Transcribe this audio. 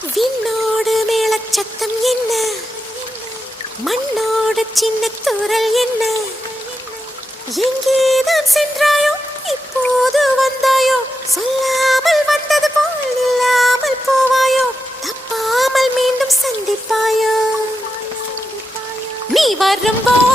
விண்ணோடு மேளச்சத்தம் என்ன, மண்ணோடு சின்ன தூரல் என்ன, எங்கேதான் சென்றாயோ இப்போது வந்தாயோ, சொல்லாமல் வந்தது போல் இல்லாமல் போவாயோ, தப்பாமல் மீண்டும் சந்திப்பாயோ, நீ வரும்போ